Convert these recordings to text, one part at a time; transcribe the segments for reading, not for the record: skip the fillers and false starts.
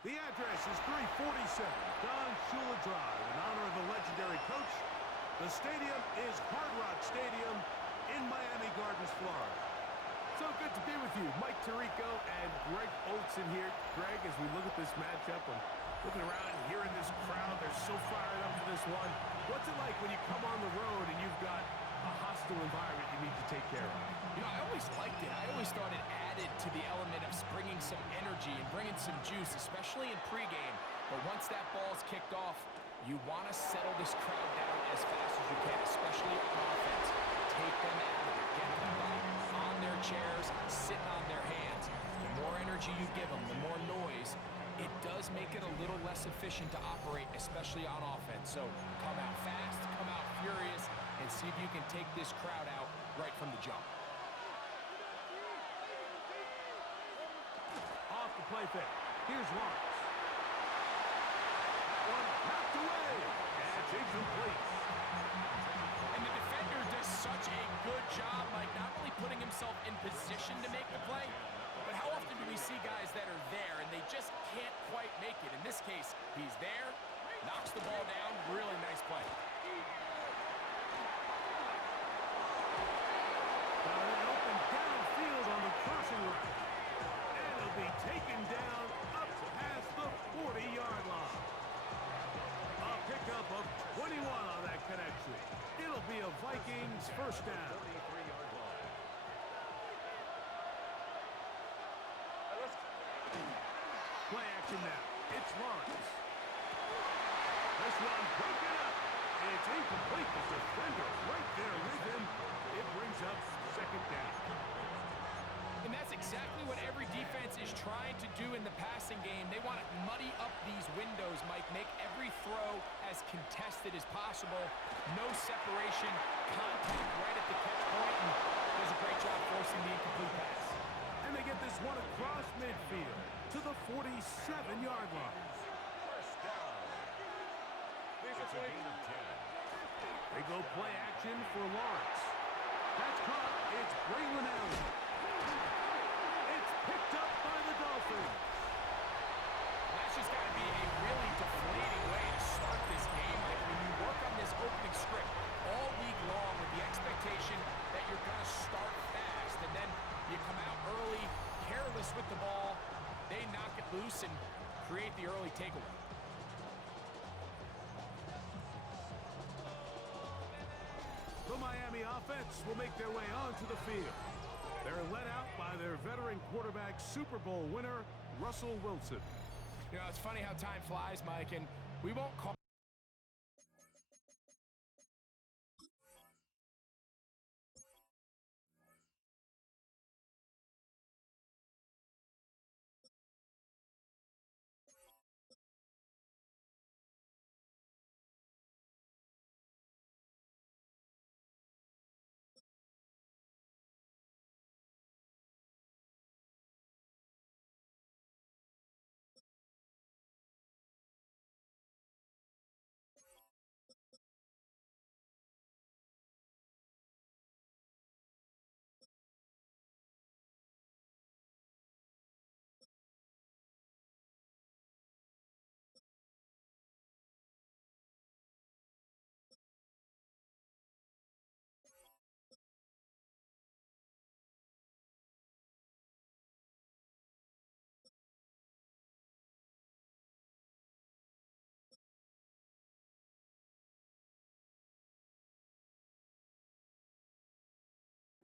The address is 347 Don Shula Drive. In honor of the legendary coach, the stadium is Hard Rock Stadium in Miami Gardens, Florida. So good to be with you. Mike Tirico and Greg Olson here. Greg, as we look at this matchup, I'm looking around and hearing this crowd. They're so fired up for this one. What's it like when you come on the road and you've got a hostile environment you need to take care of? You know, I always liked it. I always thought it added to the element of bringing some energy and bringing some juice, especially in pregame. But once that ball's kicked off, you want to settle this crowd down as fast as you can, especially on offense. Take them out of it. Get them back on their chairs, sitting on their hands. The more energy you give them, the more noise, it does make it a little less efficient to operate, especially on offense. So come out fast, come out furious, and see if you can take this crowd out right from the jump. Off the play fake. Here's Lawrence. One knocked away. And it's incomplete. And the defender does such a good job, like not only putting himself in position to make the play, but how often do we see guys that are there and they just can't quite make it? In this case, he's there, knocks the ball down, really nice play. Got an open downfield on the crossing route. And it'll be taken down up past the 40-yard line. A pickup of 21 on that connection. It'll be a Vikings first down. Play action now. It's Lawrence. This one broken up. It's incomplete. The defender right there with him. It brings up second down. And that's exactly what every defense is trying to do in the passing game. They want to muddy up these windows, Mike, make every throw as contested as possible. No separation, contact right at the catch point, and does a great job forcing the incomplete pass. And they get this one across midfield to the 47-yard line. First down. It's a gain of 10. They go play action for Lawrence. That's caught. It's Braylon Allen. It's picked up by the Dolphins. That's just got to be a really deflating way to start this game. Like when you work on this opening script all week long with the expectation that you're going to start fast, and then you come out early, careless with the ball, they knock it loose and create the early takeaway. The Miami offense will make their way onto the field. They're led out by their veteran quarterback, Super Bowl winner, Russell Wilson. You know, it's funny how time flies, Mike, and we won't call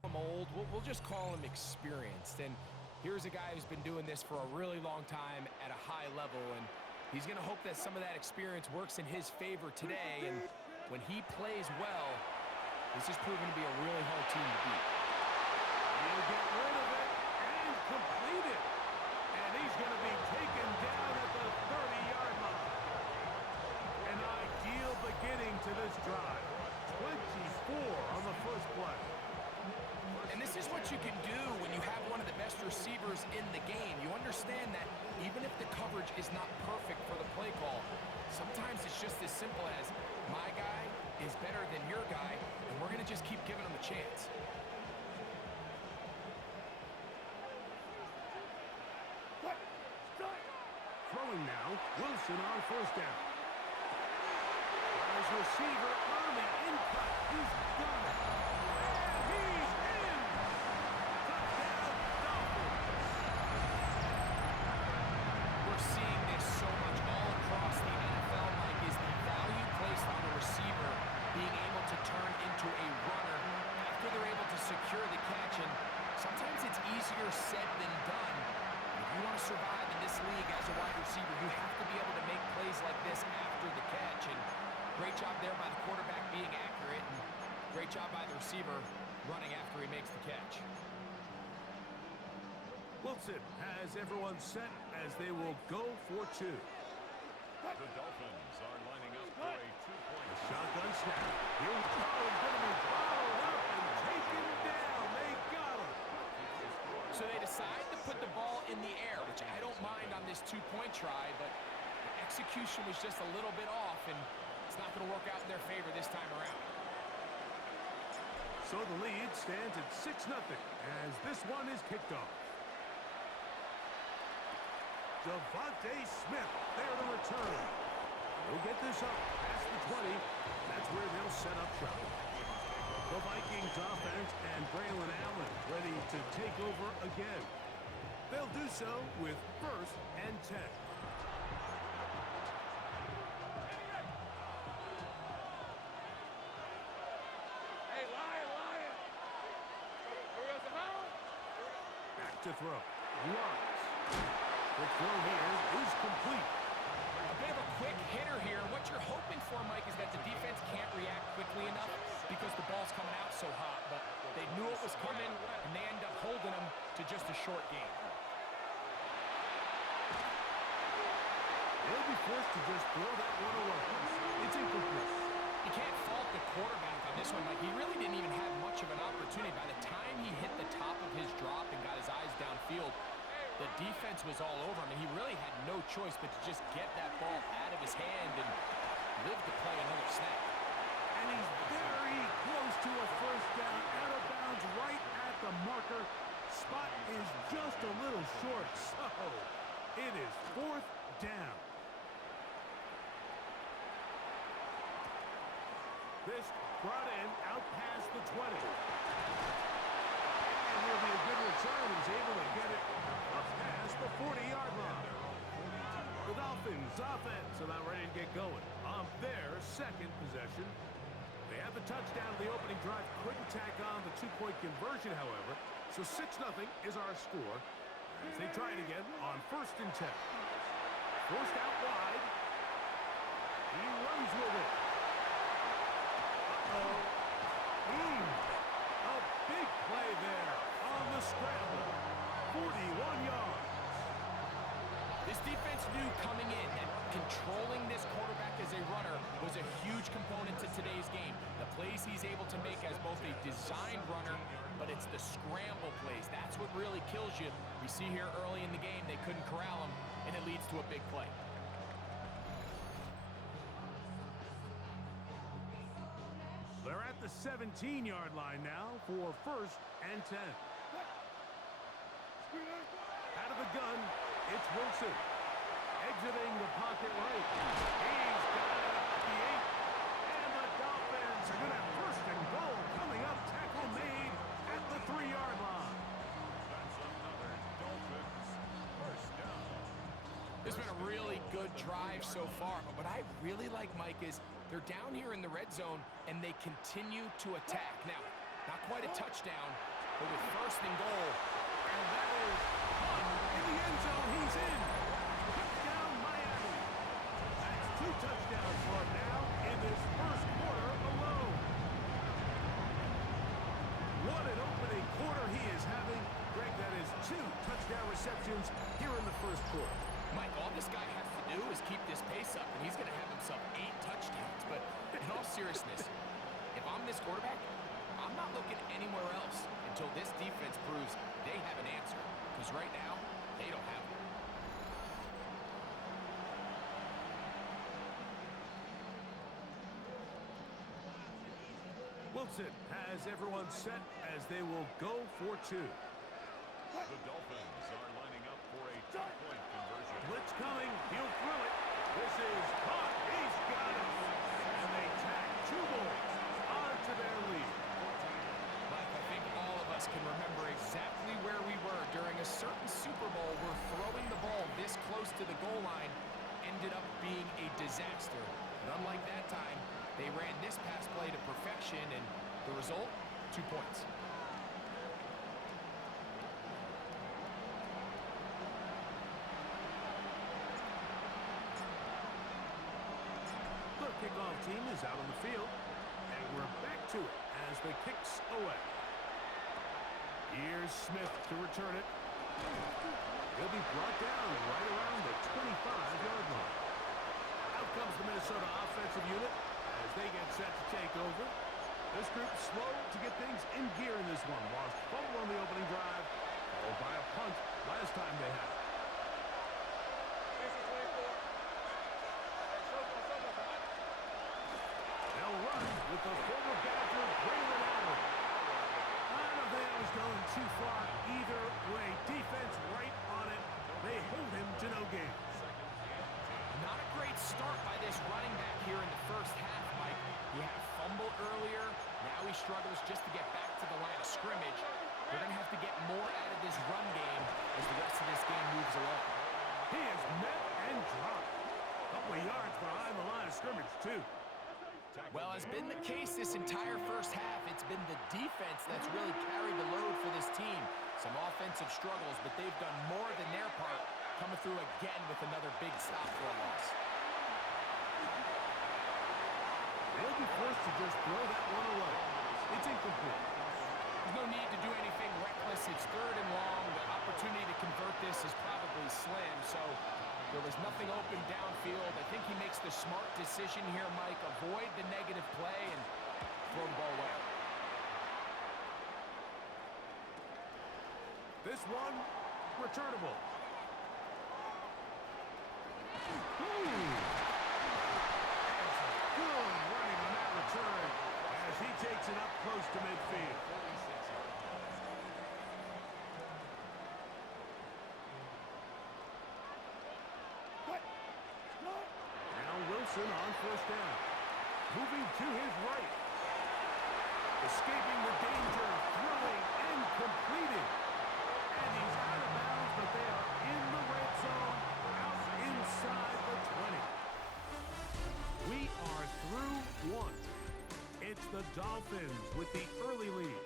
him old. We'll just call him experienced. And here's a guy who's been doing this for a really long time at a high level, and he's going to hope that some of that experience works in his favor today. And when he plays well, this is proven to be a really hard team to beat. He'll get rid of it and complete it. And he's going to be taken down at the 30-yard line. An ideal beginning to this drive. 24 on the first play. And this is what you can do when you have one of the best receivers in the game. You understand that even if the coverage is not perfect for the play call, sometimes it's just as simple as my guy is better than your guy, and we're going to just keep giving him a chance. Throwing throwing now. Wilson on first down. His receiver on the in-cut. He's got it. And he's in. Touchdown, Dolphins. We're seeing this so much all across the NFL, Mike, is the value placed on a receiver being able to turn into a runner after they're able to secure the catch. And sometimes it's easier said than done. If you want to survive in this league as a wide receiver, you have to be able to make plays like this after the catch. And great job there by the quarterback being accurate, and great job by the receiver running after he makes the catch. Wilson has everyone set as they will go for two. The Dolphins are lining up for a two-point Shotgun snap. Here we go. He's going to be followed up and taken down. They got him. So they decide to put the ball in the air, which I don't mind on this two-point try, but the execution was just a little bit off, and it's not going to work out in their favor this time around. So the lead stands at 6-0 as this one is kicked off. Devontae Smith there to return. He'll get this up past the 20. That's where they'll set up shop. The Vikings offense and Braylon Allen ready to take over again. They'll do so with 1st and 10. Back to throw. Lawrence. The throw here is complete. A bit of a quick hitter here. What you're hoping for, Mike, is that the defense can't react quickly enough because the ball's coming out so hot. But they knew it was coming, and they end up holding them to just a short game. They'll be forced to just throw that one away. It's incomplete. You can't fault the quarterback on this one, Mike. He really didn't even have much of an opportunity. By the time he hit the top of his drop and got his eyes downfield, the defense was all over him, and he really had no choice but to just get that ball out of his hand and live to play another snap. And he's very close to a first down, out of bounds, right at the marker. Spot is just a little short, so it is 4th down. This brought in out past the 20. And he'll be a good return. He's able to get it up past the 40-yard line. The Dolphins offense about ready to get going on their 2nd possession. They had the touchdown of the opening drive, couldn't tack on the two-point conversion, however. So 6-0 is our score as they try it again on 1st and 10. Forced out wide. He runs with it. A big play there on the scramble. 41 yards. This defense knew coming in that controlling this quarterback as a runner was a huge component to today's game. The plays he's able to make as both a designed runner, but it's the scramble plays. That's what really kills you. We see here early in the game they couldn't corral him, and it leads to a big play. They're at the 17-yard line now for 1st and 10. Out of the gun, it's Wilson. Exiting the pocket right. He's got it at the 8. And the Dolphins are going to have 1st and goal coming up. Tackle made at the 3-yard line. That's another Dolphins first down. This has been a really good drive so far, but what I really like, Mike, is they're down here in the red zone, and they continue to attack. Now, not quite a touchdown, but with 1st and goal. And that is in the end zone. He's in. Touchdown, Miami. That's 2 touchdowns for him now in this 1st quarter alone. What an opening quarter he is having. Greg, that is 2 touchdown receptions here in the 1st quarter. Mike, all this guy has to do is keep this pace up, and he's going to have himself 8 touchdowns. But in all seriousness, if I'm this quarterback, I'm not looking anywhere else until this defense proves they have an answer. Because right now, they don't have one. Wilson has everyone set as they will go for 2. The Dolphins are lining up for a two-point conversion. Blitz Blitz coming. He'll throw it. This is caught. He's got it. And they tack 2 boys onto their lead. Mike, I think all of us can remember exactly where we were during a certain Super Bowl where throwing the ball this close to the goal line ended up being a disaster. But unlike that time, they ran this pass play to perfection, and the result, 2 points. The kickoff team is out on the field, and we're back to it as the kick's away. Here's Smith to return it. He'll be brought down right around the 25-yard line. Out comes the Minnesota offensive unit as they get set to take over. This group slow to get things in gear in this one. Lost fumble on the opening drive, followed by a punt last time they had it. They'll run with the former Badger, Braylon Allen. I don't think I was going too far either way. Defense right on it. They hold him to no gain. Not a great start by this running back here in the first half, Mike. He had a fumble earlier. Now he struggles just to get back to the line of scrimmage. They're going to have to get more out of this run game as the rest of this game moves along. He is met and dropped. A couple of yards behind the line of scrimmage, too. Well, has been the case this entire first half. It's been the defense that's really carried the load for this team. Some offensive struggles, but they've done more than their part, coming through again with another big stop for a loss. They'll be forced to just throw that one away. It's incomplete. There's no need to do anything reckless. It's 3rd and long. The opportunity to convert this is probably slim, so there was nothing open downfield. I think he makes the smart decision here, Mike. Avoid the negative play and throw the ball away. This one, returnable. Good running on that return as he takes it up close to midfield. Now Wilson on 1st down. Moving to his right. Escaping the danger, throwing and completing. And he's out of bounds, but they are in the red zone, out inside the 20. We are through 1. It's the Dolphins with the early lead.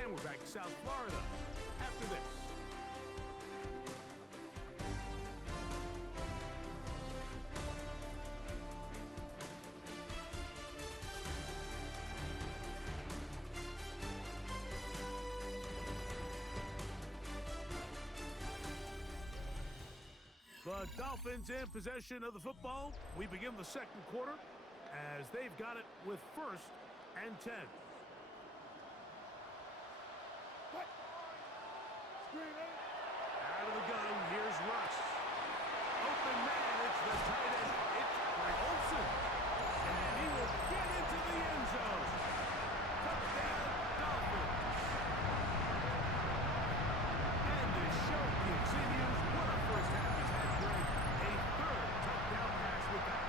And we're back to South Florida after this. The Dolphins in possession of the football. We begin the second quarter as they've got it with 1st and 10. Out of the gun, here's Russ. Open man, it's the tight end. It's Greg Olsen. And he will get into the end zone. Touchdown, Dolphins. And the show continues. What a first half he's had, Greg. A 3rd touchdown pass with that.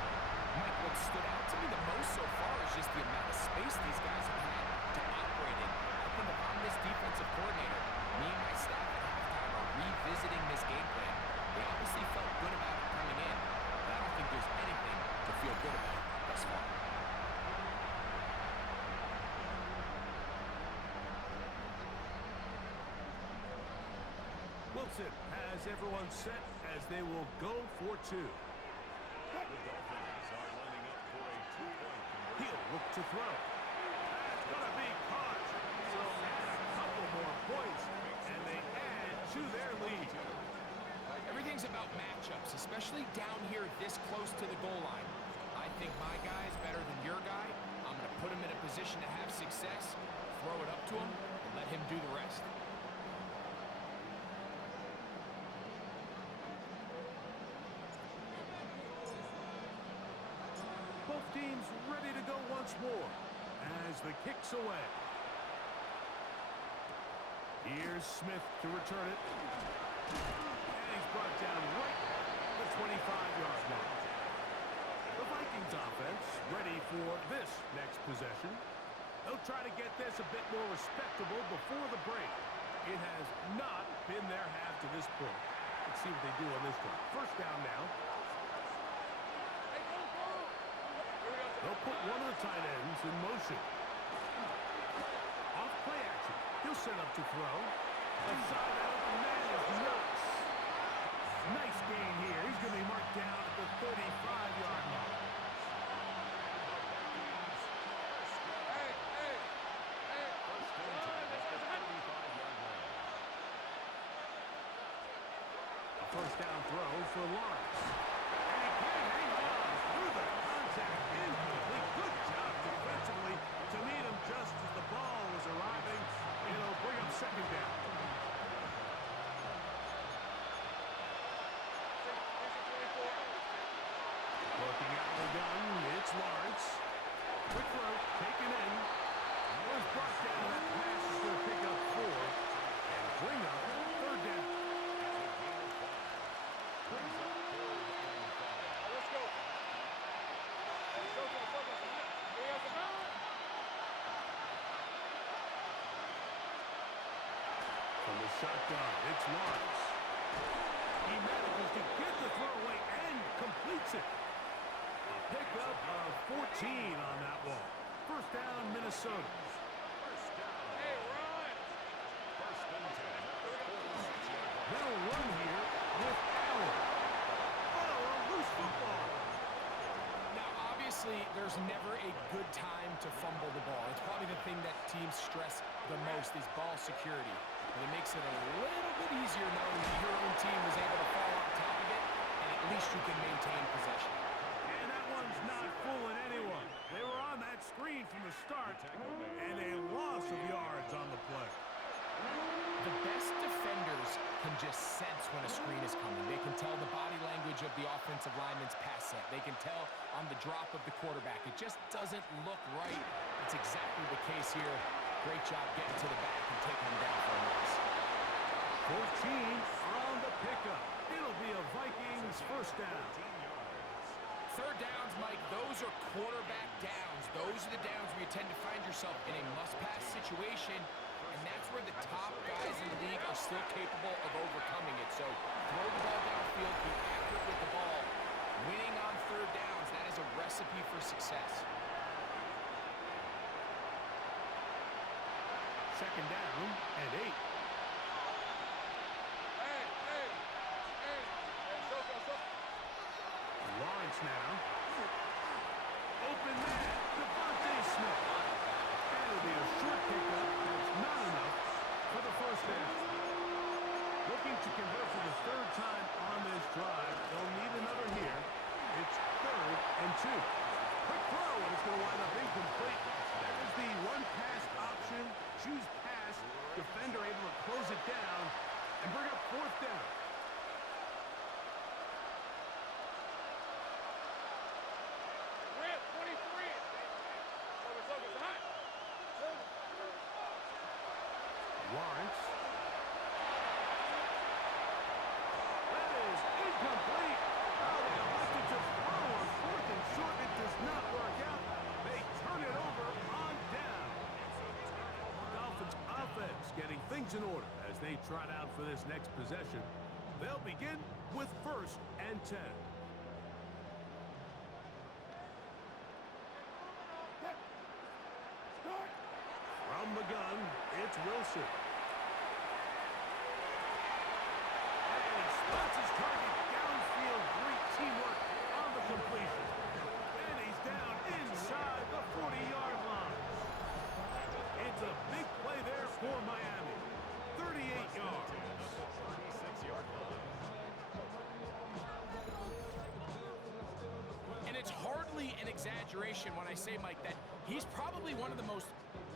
Mike, what stood out to me the most so far is just the amount of space these guys have had to operate in. I think if I'm this defensive coordinator, me and my staff at halftime are revisiting this game plan. They obviously felt good about it coming in, but I don't think there's anything to feel good about thus far. Wilson has everyone set as they will go for 2. The Dolphins are lining up for a 2-point conversion. He'll look to throw. That's going to be caught. So add a couple more points, and they add to their lead. Everything's about matchups, especially down here this close to the goal line. I think my guy is better than your guy. I'm going to put him in a position to have success, throw it up to him, and let him do the rest. Both teams ready to go once more as the kick's away. Here's Smith to return it. And he's brought down right at the 25-yard line. The Vikings offense ready for this next possession. They'll try to get this a bit more respectable before the break. It has not been their half to this point. Let's see what they do on this one. First down now. They'll put one of the tight ends in motion. Off play action. He'll set up to throw. Inside that open man is nuts. Nice gain here. He's going to be marked down at the 35-yard line. A first down throw for Lawrence. And he can't hang on through the contact. Incomplete. Good job defensively to meet him just as the ball was arriving. It'll bring up second down. Looking out of the gun, it's Lawrence. Quick throw, taken in. Was brought down. That pass is going to pick up 4 and bring up third down. Let's go. From the shotgun, it's Lawrence. He manages to get the throw away and completes it. A pickup of 14 on that one. First down, Minnesota. Hey, run. They'll run here with Allen. Oh, a loose football. Now, obviously, there's never a good time to fumble the ball. It's probably the thing that teams stress the most is ball security. And it makes it a little bit easier knowing that your own team was able to fall on top of it, and at least you can maintain possession. And that one's not fooling anyone. They were on that screen from the start, and a loss of yards on the play. The best defenders can just sense when a screen is coming. They can tell the body language of the offensive lineman's pass set. They can tell on the drop of the quarterback. It just doesn't look right. It's exactly the case here. Great job getting to the back and taking him down for a loss. 14 on the pickup. It'll be a Vikings first down. Third downs, Mike, those are quarterback downs. Those are the downs where you tend to find yourself in a must-pass situation, and that's where the top guys in the league are still capable of overcoming it. So throw the ball downfield, be accurate with the ball. Winning on third downs, that is a recipe for success. Second down and 8. Lawrence now. Open man, Devontae Smith. That'll be a short pickup. That's not enough for the first down. Looking to convert for the third time on this drive. They'll need another here. It's 3rd and 2. Quick throw, and it's going to wind up incomplete. That is the one-pass option. Choose pass. Defender able to close it down and bring up 4th down. Lawrence. That is incomplete. Oh, they elected to throw on 4th and short. It does not work out. They turn it over on down. Dolphins offense getting things in order as they trot out for this next possession. They'll begin with 1st and 10. From the gun, it's Wilson. And he spots his target downfield. Great teamwork on the completion. And he's down inside the 40-yard line. It's a big play there for Miami. 38 yards. And it's hardly an exaggeration when I say, Mike, that he's probably one of the most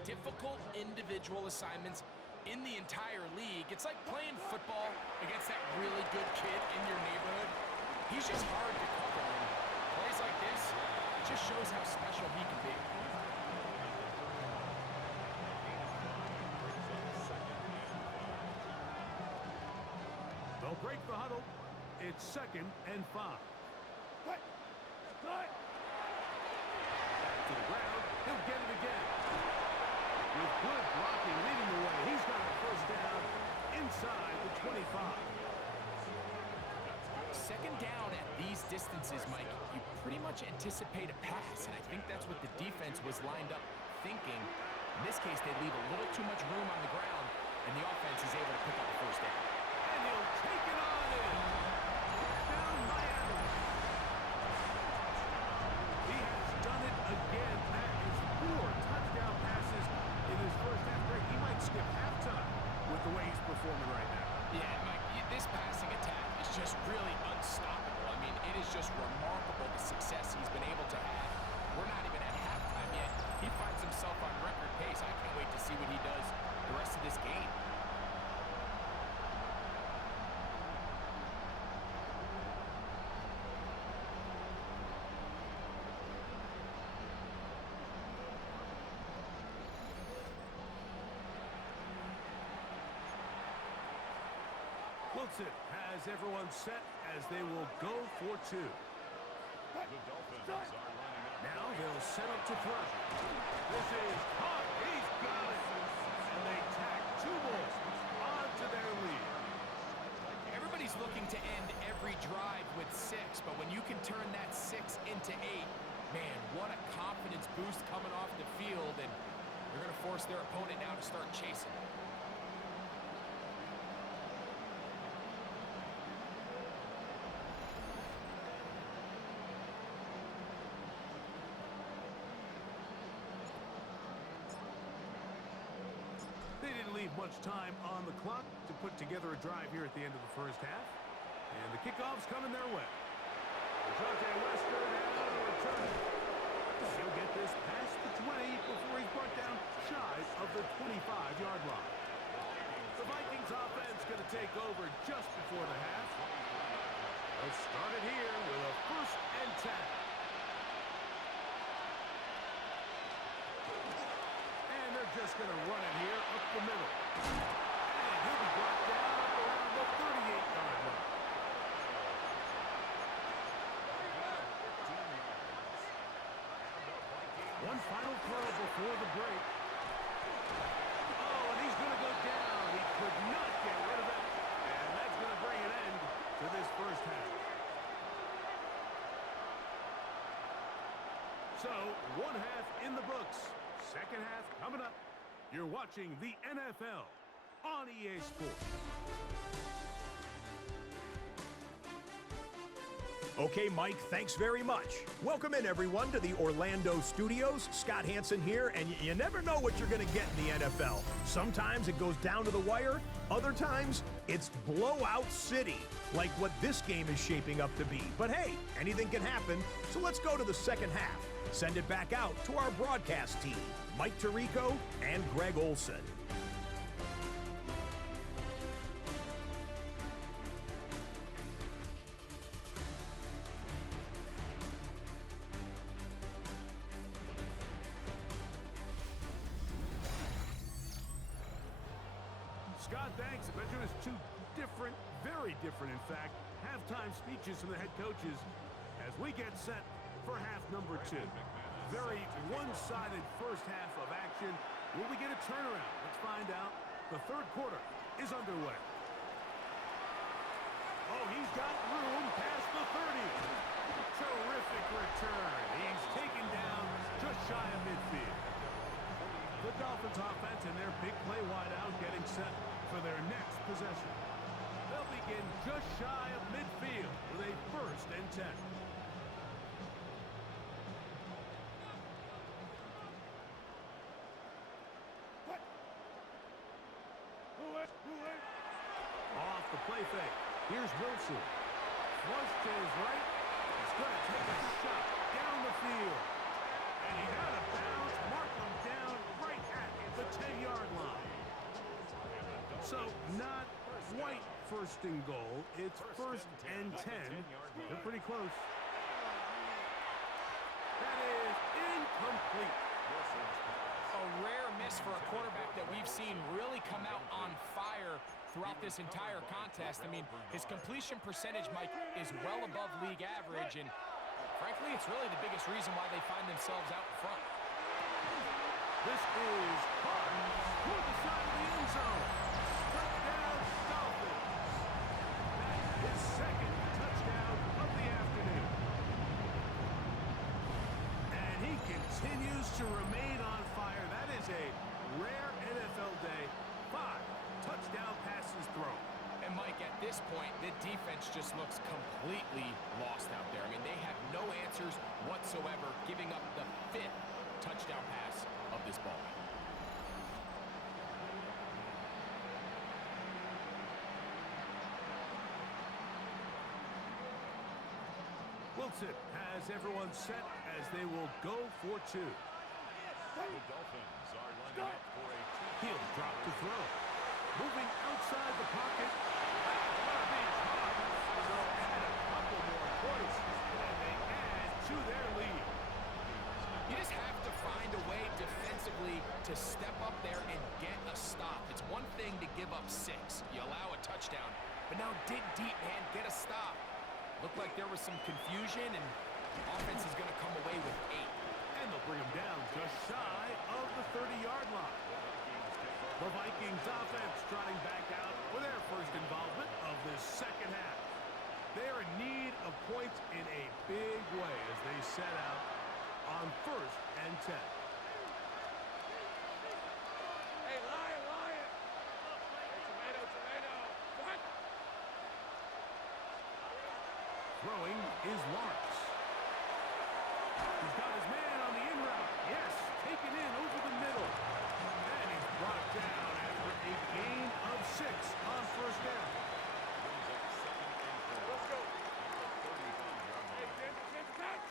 difficult individual assignments in the entire league. It's like playing football against that really good kid in your neighborhood. He's just hard to cover. And plays like this, it just shows how special he can be. They'll break the huddle. It's 2nd and 5. Back to the ground. He'll get it again. With good blocking leading the way, he's got a first down inside the 25. Second down at these distances, Mike, you pretty much anticipate a pass, and I think that's what the defense was lined up thinking. In this case, they leave a little too much room on the ground, and the offense is able to pick up the first down. And he'll take it on in. Down Miami. He has done it again. That is 4 touchdown passes in his first half. Greg, he might skip halftime with the way he's performing right now. Yeah, Mike, this passing attack is just really unstoppable. I mean, it is just remarkable the success he's been able to have. We're not even at halftime yet. He finds himself on record pace. I can't wait to see what he does the rest of this game. Wilson has everyone set as they will go for 2. The Dolphins are lining up. Now they'll set up to throw. This is caught. He's got it. And they tack 2 more onto their lead. Everybody's looking to end every drive with 6, but when you can turn that 6 into 8, man, what a confidence boost coming off the field, and they're going to force their opponent now to start chasing. They didn't leave much time on the clock to put together a drive here at the end of the first half. And the kickoff's coming their way. Dejounte Western out on a return. He'll get this past the 20 before he's brought down shy of the 25-yard line. The Vikings offense going to take over just before the half. They'll start it here with a 1st and 10. And they're just going to run it here up the middle. And he'll be brought down up around the 38-yard line. One final throw before the break. Oh, and he's going to go down. He could not get rid of it. And that's going to bring an end to this first half. So, 1 half in the books. Second half coming up. You're watching the NFL on EA Sports. Okay, Mike, thanks very much. Welcome in, everyone, to the Orlando studios. Scott Hansen here, and you never know what you're going to get in the NFL. Sometimes it goes down to the wire. Other times, it's blowout city, like what this game is shaping up to be. But hey, anything can happen, so let's go to the second half. Send it back out to our broadcast team, Mike Tirico and Greg Olson. Scott, thanks. I bet you it's 2 different, very different, in fact, halftime speeches from the head coaches as we get set for half number 2. Very one-sided first half of action. Will we get a turnaround? Let's find out. The third quarter is underway. Oh, he's got room past the 30. Terrific return. He's taken down just shy of midfield. The Dolphins offense and their big play wideout getting set for their next possession. They'll begin just shy of midfield with a 1st and 10. Off the play fake. Here's Wilson. Flush to his right. He's going to take a shot down the field. And he's out of bounds. Mark him down right at the 10-yard line. So not quite 1st and goal. It's 1st and 10. They're pretty close. That is incomplete. A rare miss for a quarterback that we've seen really come out on fire throughout this entire contest. I mean, his completion percentage, Mike, is well above league average, and frankly, it's really the biggest reason why they find themselves out in front. This is caught toward the side of the end zone. Touchdown, Dolphins. That's his second touchdown of the afternoon. And he continues to remain on fire. That is a rare NFL day. 5 touchdown passes thrown. And Mike, at this point, the defense just looks completely lost out there. I mean, they have no answers whatsoever, giving up the 5th touchdown pass of this ball game. Wilson has everyone set as they will go for 2. The Dolphins are lining up for a He'll drop to throw. Moving outside the pocket. That's gonna be caught. So add a couple more points, and they add to their lead. You just have to find a way defensively to step up there and get a stop. It's one thing to give up 6. You allow a touchdown. But now dig deep, man. Get a stop. Looked like there was some confusion, and offense is going to come away with 8. And they'll bring him down just shy of the 30-yard line. The Vikings offense trotting back out for their first involvement of this second half. They are in need of points in a big way as they set out on 1st and 10. Hey, lion, lion. Hey, tomato, tomato. What? Throwing is Lawrence. He's got his man on the in route. Yes, taken in over the middle. And he's brought down after a gain of 6 on 1st down. Let's go. Hey, Jim, touch.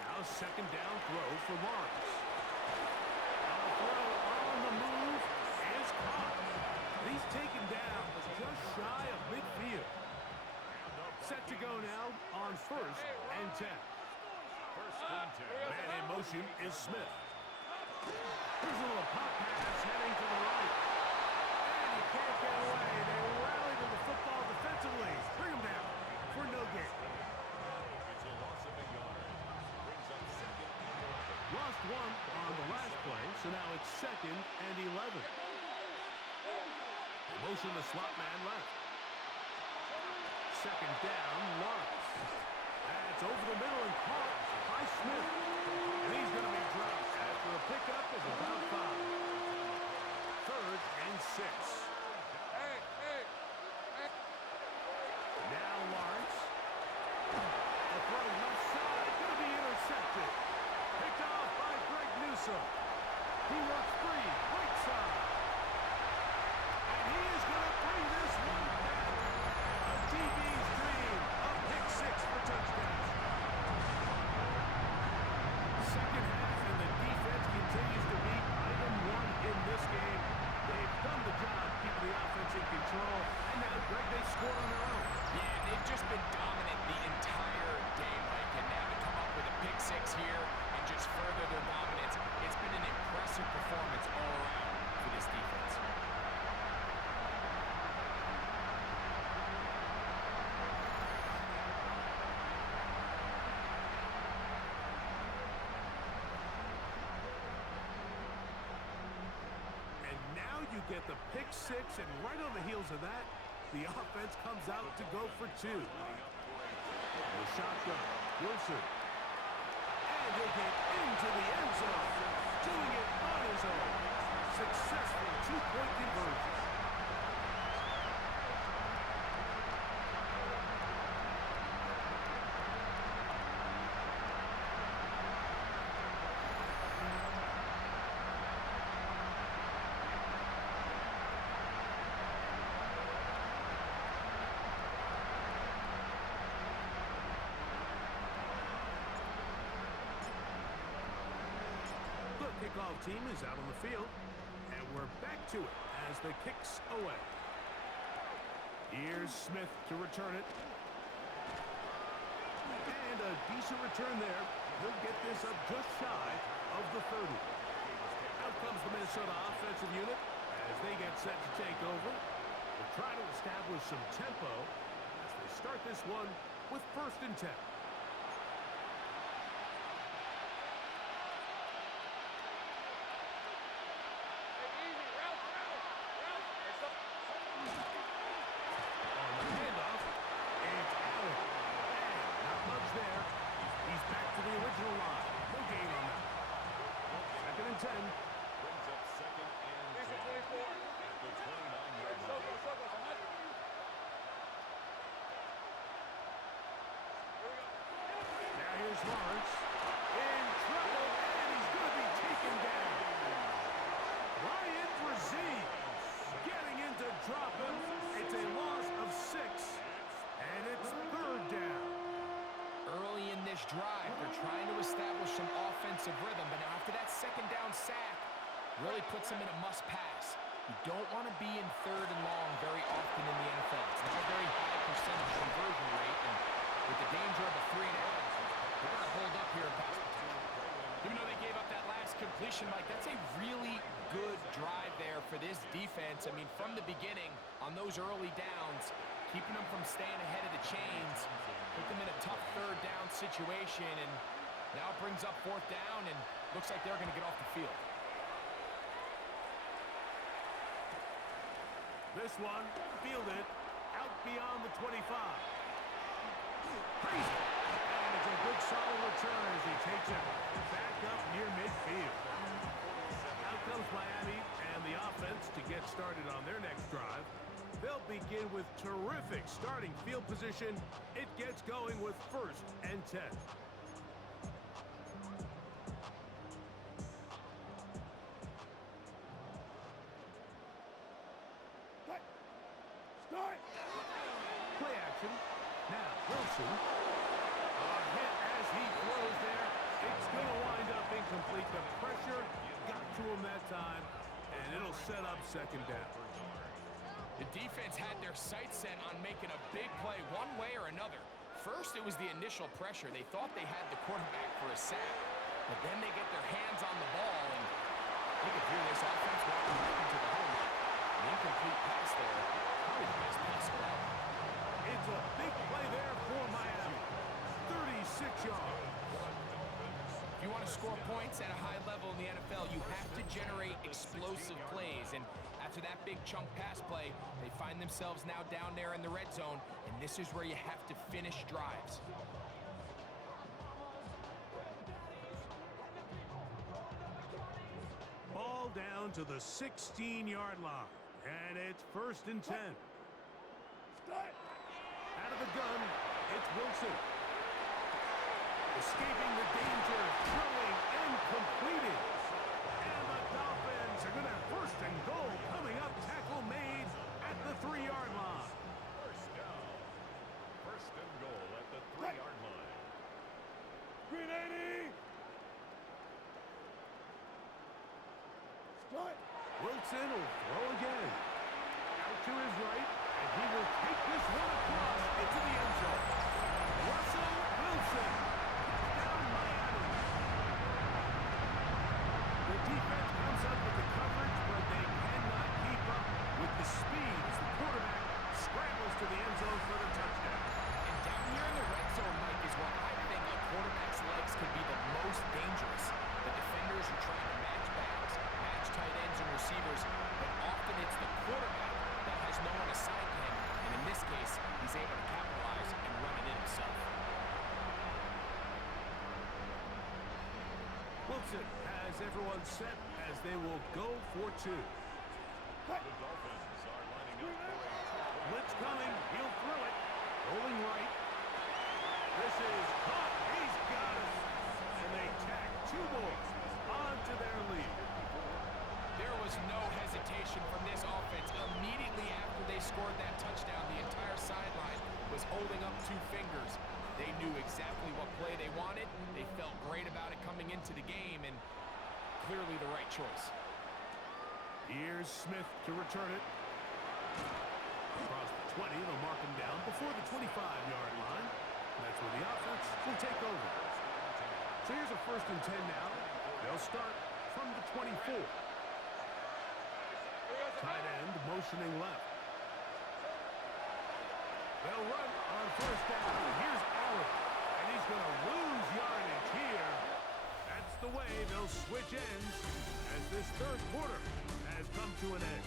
Now 2nd down throw for Lawrence. A throw on the move is caught. He's taken down just shy of midfield. Set to go now on 1st and 10. Man in motion is Smith. Here's a little pop pass heading to the right. And he can't get away. They rally to the football defensively. Bring him down for no gain. It's a loss of a yard. Brings up 2nd and 11. Lost 1 on the last play, so now it's 2nd and 11. Motion the slot man left. 2nd down, Lawrence. That's over the middle and caught by Smith. And he's going to be dropped after a pickup of about 5. 3rd and 6. Hey, hey. Now Lawrence. A throw left side, going to be intercepted. Picked off by Greg Newsom. He works free, right side. And he is going to bring this one back. A DB's dream, a pick 6 for touchdown. Second half, and the defense continues to be item 1 in this game. They've done the job keeping the offense in control, and now, Greg, they scored on their own. Yeah, they've just been dominant the entire day, Mike, and now to come up with a pick 6 here and just further their dominance, it's been an impressive performance all around for this defense. And now you get the pick 6, and right on the heels of that, the offense comes out to go for 2. The shotgun, Wilson. And he'll get into the end zone, doing it on his own. Successful 2-point conversion. The kickoff team is out on the field, and we're back to it as the kick's away. Here's Smith to return it. And a decent return there. He'll get this up just shy of the 30. Out comes the Minnesota offensive unit as they get set to take over. They'll try to establish some tempo as they start this one with 1st and 10. Lawrence in trouble, and he's going to be taken down. Ryan Brazil getting into drop him. It's a loss of 6, and it's 3rd down. Early in this drive, they're trying to establish some offensive rhythm, but now after that 2nd down sack, really puts them in a must-pass. You don't want to be in 3rd and long very often in the NFL. It's not a very high percentage conversion rate, and with the danger of a 3-and-out, they're going to hold up here in pass protection. Even though they gave up that last completion, Mike, that's a really good drive there for this defense. I mean, from the beginning, on those early downs, keeping them from staying ahead of the chains, put them in a tough 3rd down situation, and now it brings up 4th down, and looks like they're going to get off the field. This one fielded out beyond the 25. Crazy. And it's a good solid return as he takes it back up near midfield. Out comes Miami and the offense to get started on their next drive. They'll begin with terrific starting field position. It gets going with 1st and 10. Play action. Now Wilson. A hit as he throws there. It's going to wind up incomplete. The pressure got to him that time, and it'll set up 2nd down. The defense had their sights set on making a big play one way or another. First, it was the initial pressure. They thought they had the quarterback for a sack, but then they get their hands on the ball, and you can hear this offense walking right into the hole. An incomplete pass there. Probably the best possible outcome. It's a big play there for Miami. 36 yards. If you want to score points at a high level in the NFL, you have to generate explosive plays. And after that big chunk pass play, they find themselves now down there in the red zone, and this is where you have to finish drives. Ball down to the 16-yard line, and it's 1st and 10. Out of the gun, it's Wilson. Escaping the danger, throwing and completing. And the Dolphins are going to have 1st and goal coming up. Tackle made at the 3-yard line. 1st down. 1st and goal at the 3-yard line. Green 80. Wilson will throw again. Out to his right, and he will take this one across into the end zone. Russell Wilson. Down Miami. The defense comes up with the coverage, but they cannot keep up with the speed as the quarterback scrambles to the end zone for the touchdown. And down here in the red zone, Mike, is where I think a quarterback's legs could be the most dangerous. The defenders are trying to match backs, match tight ends and receivers, but often it's the quarterback that has no one assigned to him, and in this case, he's able to capitalize and run it in himself. Wilson has everyone set as they will go for 2. The Dolphins are lining up for a 2-point. Blitz coming. He'll throw it. Rolling right. This is caught. He's got it. And they tack 2 more onto their lead. There was no hesitation from this offense. Immediately after they scored that touchdown, the entire sideline was holding up 2 fingers. They knew exactly what play they wanted. They felt great about it coming into the game, and clearly the right choice. Here's Smith to return it. Across the 20, they'll mark him down before the 25-yard line. That's where the offense will take over. So here's a 1st and 10 now. They'll start from the 24. Tight end motioning left. They'll run on first down. Here's Allen. And he's going to lose yardage here. That's the way they'll switch ends as this third quarter has come to an end.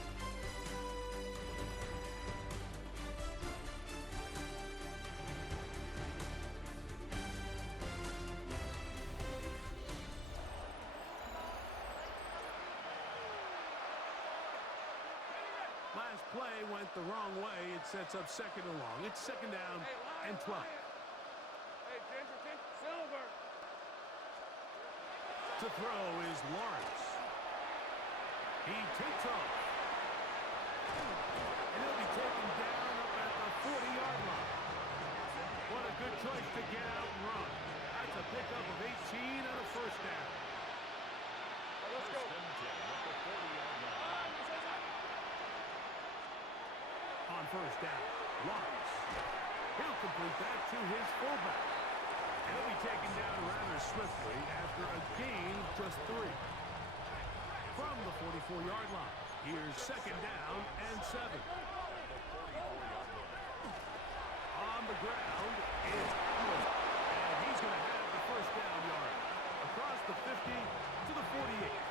Last play went the wrong way. It sets up second and long. It's second down and 12. Hey, Ginger, Silver. To throw is Lawrence. He takes off. And he'll be taken down up at the 40-yard line. What a good choice to get out and run. That's a pickup of 18 and a first down. Let's go. On first down, Lawrence. He'll complete that to his fullback. And he'll be taken down rather swiftly after a gain of just 3. From the 44-yard line, here's second down and 7. On the ground, it's Allen. And he's going to have the first down yard. Across the 50 to the 48.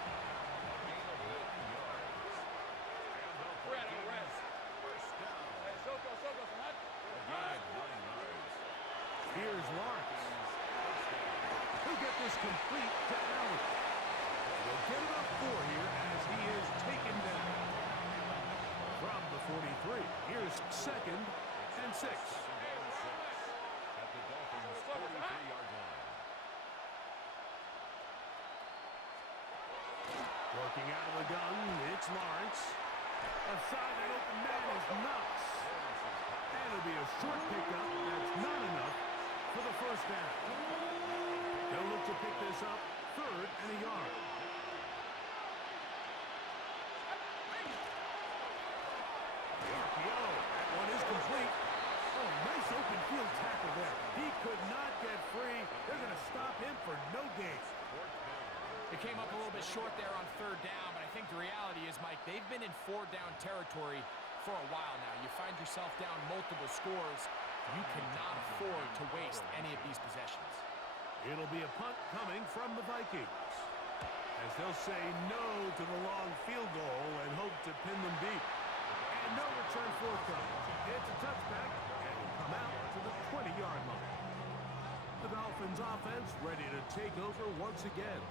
Here's Lawrence. He'll get this complete to Allen. He'll get it up 4 here as he is taken down. From the 43, here's second and 6. At the Dolphins' 43-yard line. Working out of the gun, it's Lawrence. A side that open man is Knox. And it'll be a short pickup. That's not enough for the first down. They'll look to pick this up third and a yard. The RPO. That one is complete. Oh, nice open field tackle there. He could not get free. They're going to stop him for no gain. It came up a little bit short there on third down, but I think the reality is, Mike, they've been in 4-down territory for a while now. You find yourself down multiple scores. You cannot afford to waste any of these possessions. It'll be a punt coming from the Vikings, as they'll say no to the long field goal and hope to pin them deep. And no return forthcoming. It's a touchback and will come out to the 20-yard line. The Dolphins offense ready to take over once again.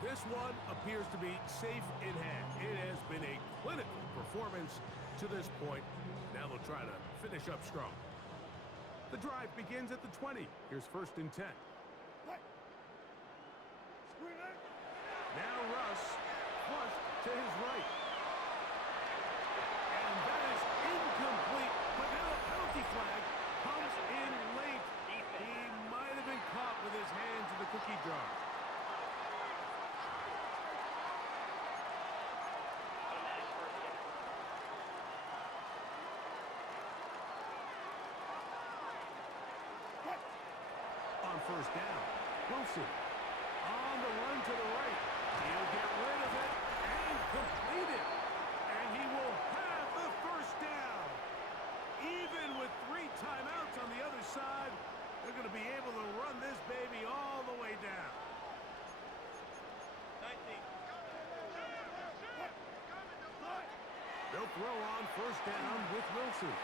This one appears to be safe in hand. It has been a clinical performance to this point. Now they'll try to finish up strong. The drive begins at the 20. Here's first and 10. Now Russ flushed to his right. And that is incomplete. But now a penalty flag comes in late. He might have been caught with his hands in the cookie jar. On first down, Wilson on the run to the right. He'll get rid of it and complete it. And he will have the first down. Even with 3 timeouts on the other side, they're going to be able to run this baby all the way down. 19. They'll throw on first down with Wilson.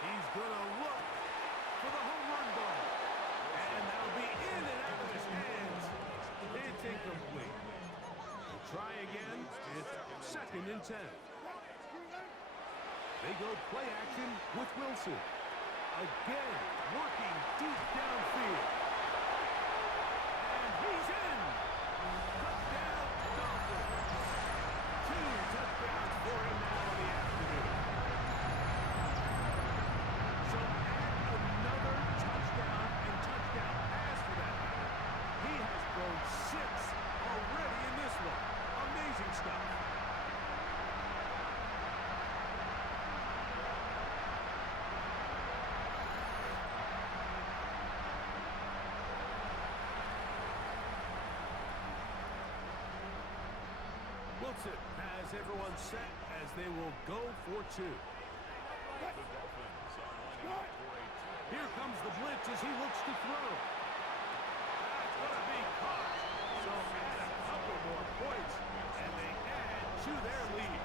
He's going to look for the home run ball. And that'll be in and out of his hands. It's incomplete. They'll try again. It's second and 10. They go play action with Wilson. Again, working deep downfield. And he's in. Touchdown, Dolphins. 2 touchdowns for him now in the afternoon. So add another touchdown and touchdown pass for that matter. He has thrown 6 already in this one. Amazing stuff. Wilson has everyone set as they will go for two. The Dolphins are lining up for a two-point. Here comes the blitz as he looks to throw. That's going to be caught. So add a couple more points, and they add to their lead.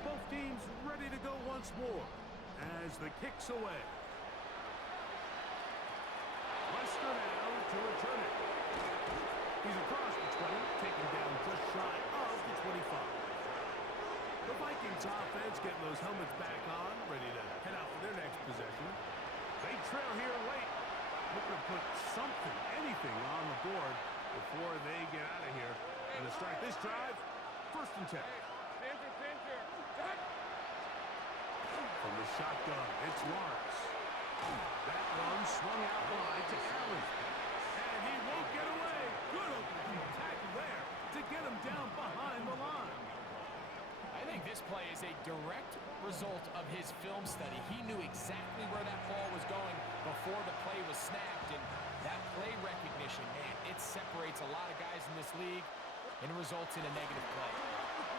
Both teams ready to go once more as the kick's away. Lester now to return it. He's across the 20, taken down just shy of the 25. The Vikings offense getting those helmets back on, ready to head out for their next possession. They trail here late. Looking to put something, anything on the board before they get out of here. And to start this drive, 1st and 10. From the shotgun, it's Lawrence. That one swung out wide to Allen. And he won't get away. Good open tackle there to get him down behind the line. I think this play is a direct result of his film study. He knew exactly where that ball was going before the play was snapped, and that play recognition, man, it separates a lot of guys in this league and results in a negative play.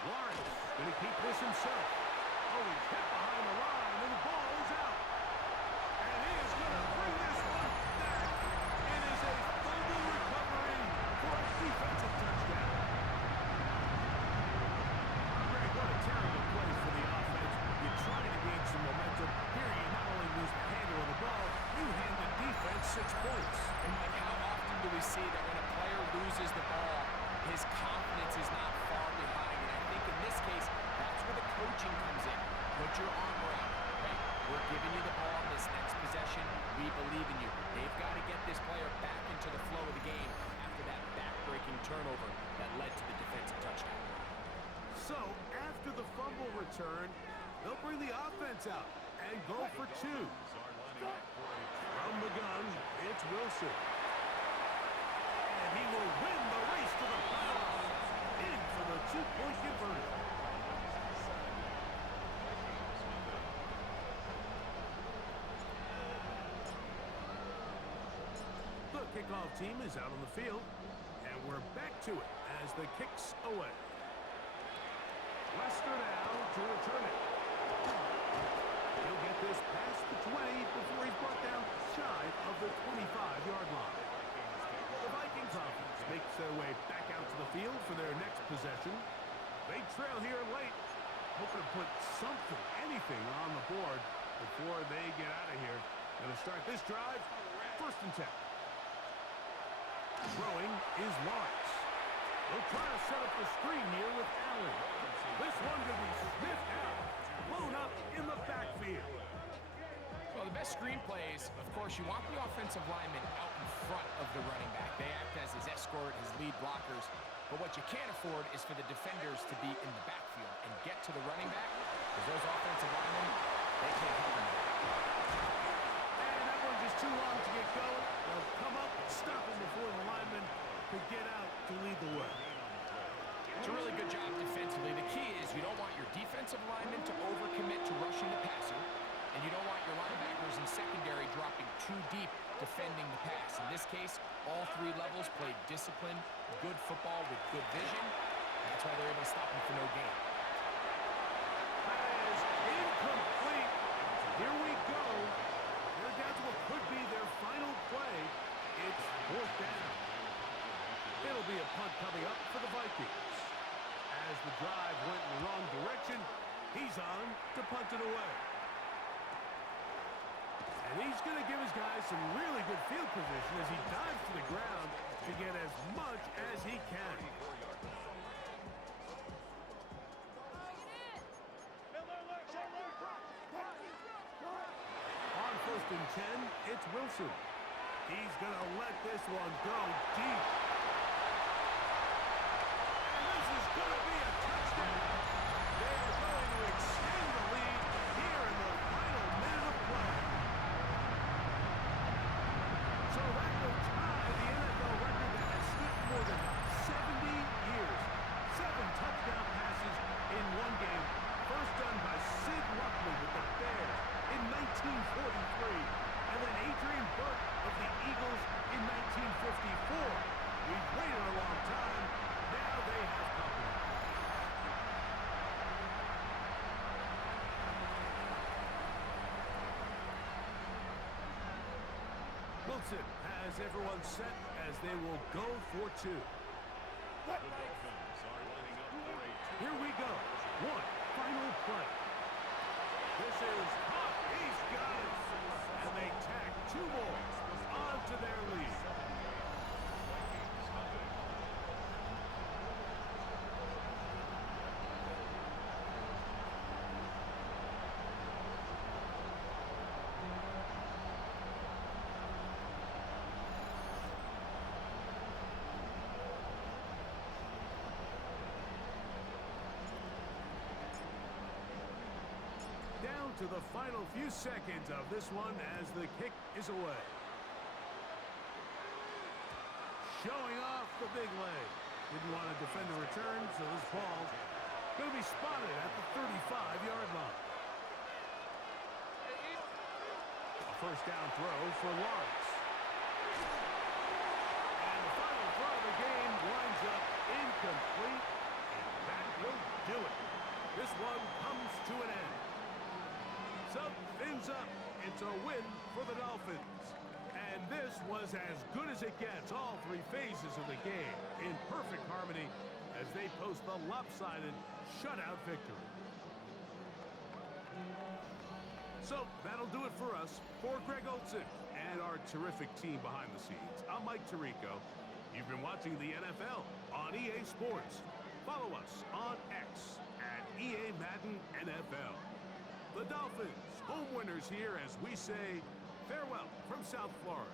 Lawrence going to keep this himself. Oh, he's hit behind the line, and the ball is out. And he is going to bring this one back. It is a fumble recovery for a defensive touchdown. Greg, what a terrible play for the offense. You try to gain some momentum. Here you not only lose the handle of the ball, you hand the defense 6 points. And like, how often do we see that when a player loses the ball, his confidence is not far behind? And I think in this case, that's where the coaching comes in. Put your arm around it. Hey, we're giving you the ball in this next possession. We believe in you. They've got to get this player back into the flow of the game after that back-breaking turnover that led to the defensive touchdown. So, after the fumble return, they'll bring the offense out and go for two. From the gun, it's Wilson. And he will win the race to the pylon. In for the 2-point conversion. The kickoff team is out on the field, and we're back to it as the kick's away. Lester now to return it. He'll get this past the 20 before he's brought down shy of the 25-yard line. The Vikings offense makes their way back out to the field for their next possession. They trail here late, hoping to put something, anything on the board before they get out of here. Going to start this drive, 1st and 10. Throwing is Lawrence. They'll try to set up the screen here with Allen. This one could be sniffed out, blown up in the backfield. Well, the best screen plays, of course, you want the offensive lineman out in front of the running back. They act as his escort, his lead blockers. But what you can't afford is for the defenders to be in the backfield and get to the running back, because those offensive linemen, they can't help him. And that one just too long to get going. They'll come up, stop him before the lineman could get out to lead the way. It's a really good job defensively. The key is you don't want your defensive linemen to overcommit to rushing the passer, and you don't want your linebackers and secondary dropping too deep defending the pass. In this case, all 3 levels played disciplined, good football with good vision. That's why they're able to stop him for no gain. That is incomplete. Here we go. They're down to what could be their final play. It's 4th down. It'll be a punt coming up for the Vikings. As the drive went in the wrong direction, he's on to punt it away. And he's going to give his guys some really good field position as he dives to the ground to get as much as he can. On 1st and 10, it's Wilson. He's going to let this one go deep. And this is going to be a touchdown. They are going to extend the lead here in the final minute of play. So that will tie the NFL record that Olsen has everyone set as they will go for two. The Dolphins are lining up for a Here we go. One final play. This is hot. He's got it. And they tack two more onto their lead. Down to the final few seconds of this one as the kick is away. Showing off the big leg. Didn't want to defend the return, so this ball going to be spotted at the 35-yard line. A first down throw for Lawrence. And the final throw of the game winds up incomplete, and that will do it. This one comes to an end. So, things up. It's a win for the Dolphins. And this was as good as it gets, all three phases of the game, in perfect harmony as they post the lopsided shutout victory. So, that'll do it for us. For Greg Olsen and our terrific team behind the scenes, I'm Mike Tirico. You've been watching the NFL on EA Sports. Follow us on X at EA Madden NFL. The Dolphins, home winners here as we say farewell from South Florida.